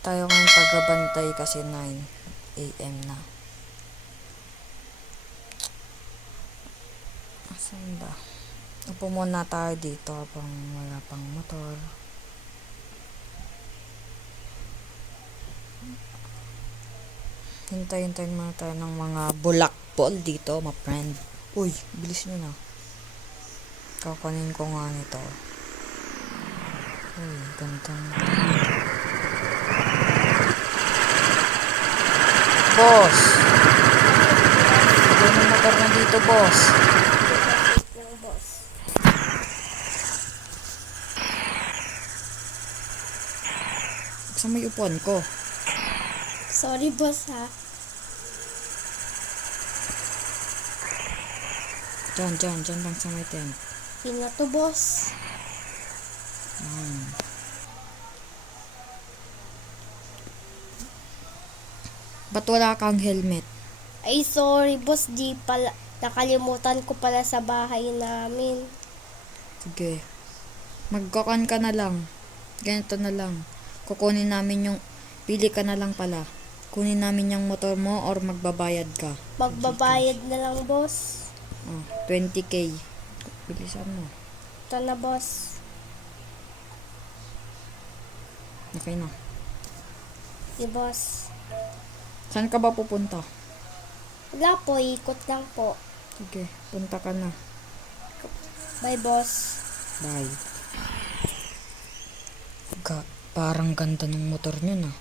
Tayo ng tagabantay kasi 9 AM na. Asan ba? Upo muna tayo dito habang wala pang motor. Hintayin muna tayo ng mga bulakbol dito, my friend. Uy, bilis nyo na. Kakanin ko nga nito. Uy, gantong. Boss! Hindi mo motor na dito, boss. Saan may upuan ko? Sorry, boss, ha? Diyan lang sa may tent. Yun na to, boss. Ba't wala kang helmet? Ay, sorry, boss. Di pala, nakalimutan ko pala sa bahay namin. Sige. Magkakan ka na lang. Ganito na lang. Kukunin namin yung... Pili ka na lang pala. Kunin namin yung motor mo or magbabayad ka. Magbabayad na lang, boss. Oh, 20K. Bilisan mo. Ito na, boss. Okay na. Si boss. Saan ka ba pupunta? Wala po, ikot lang po. Sige, punta ka na. Bye, boss. Bye. Parang ganda ng motor niyo na.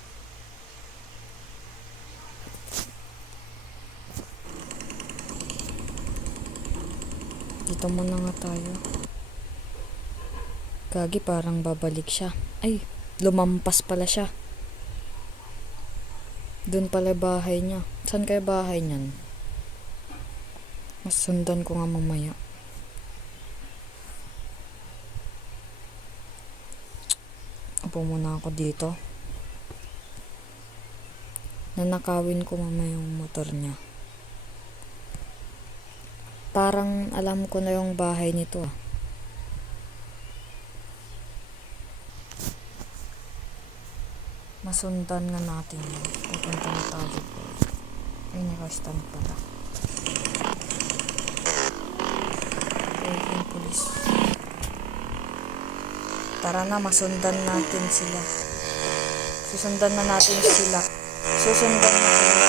Dito muna nga tayo. Gagi, parang babalik siya. Ay, lumampas pala siya. Doon pala bahay niya. Saan kaya bahay niyan? Mas sundan ko nga mamaya. Upo muna ako dito. Nanakawin ko mamaya yung motor niya. Parang alam ko na yung bahay nito ah. Masundan nga natin yun. Pupunta na tayo po. Ay, naka-stand pala. Okay, yung pulis. Tara na, masundan natin sila. Susundan na natin sila. Susundan na sila.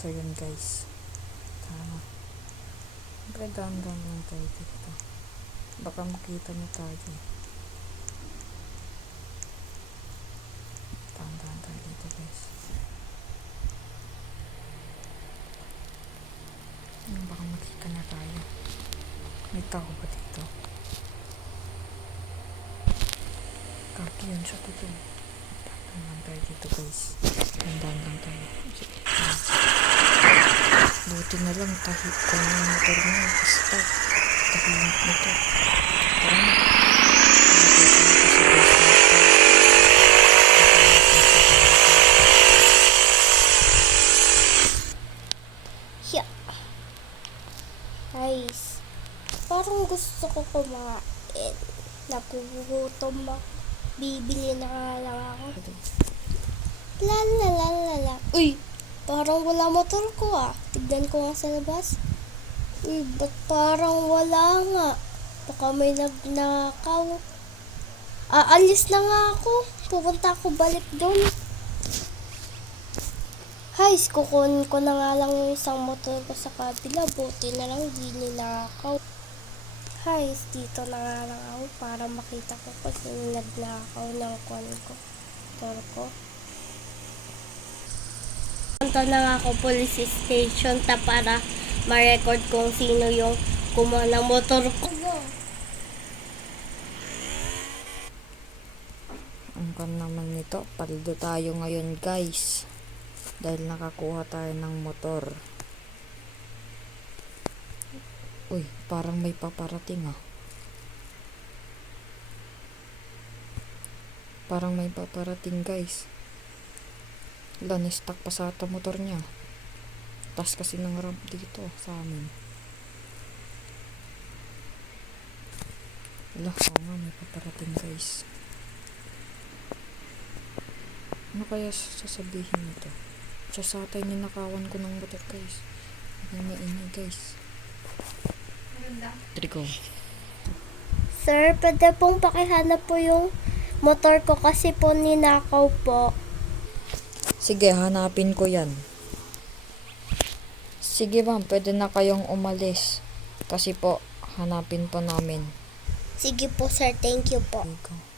So yun guys. Tama. Siyempre dahan-dahan lang tayo dito. Baka makita mo tayo. Dahan-dahan tayo dito guys. Baka makita na tayo. May tao ba dito? Kaki yun siya to dun. Dahan lang tayo dito guys. Dahan lang tayo. Buti na lang tahit ko na yung motor mo. Stop. Tahimik nito. Tara na. Hiya. Guys, parang gusto ko kumain. Nagugutom ako. Bibili na nga lang ako. Lalalala. Uy, parang wala motor ko ah. Tignan ko nga sa labas. Uy, ba't parang wala nga? Baka may nagnakaw. Aalis na nga ako. Pupunta ako balik doon. Guys, kukunin ko na nga lang yung isang motor ko sa kabila. Buti na lang di ninakaw. Guys, dito na nga lang ako para makita ko kasi nagnakaw ng kwan ko. Motor ko. Punta na nga ako police station para ma-record kung sino yung kumuha ng motor ko. Ang kan naman nito, paldo tayo ngayon guys. Dahil nakakuha tayo ng motor. Uy, parang may paparating ah. Parang may paparating guys. Wala, na-stuck pa sa ata motor niya. Tas kasi ng ramp dito sa amin. Wala, oo nga, may paparating guys. Ano kaya sasabihin nito? Siya sa atay ninakawan ko ng motor guys. Hindi maingay guys. Trigo. Sir, pwede pong pakihanap po yung motor ko kasi po ninakaw po. Sige, hanapin ko yan. Sige ma'am, pwede na kayong umalis. Kasi po, hanapin po namin. Sige po sir, thank you po. Trigo.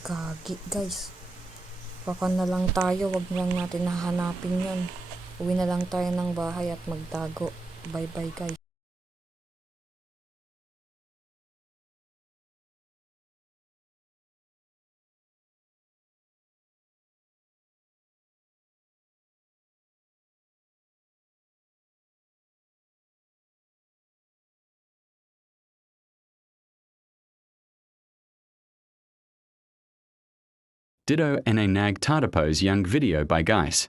Gagi, guys. Baka na lang tayo, wag lang natin hahanapin yun. Uwi na lang tayo ng bahay at magtago. Bye-bye, guys. Ditto and a Nag Tartapose Young video by Geis.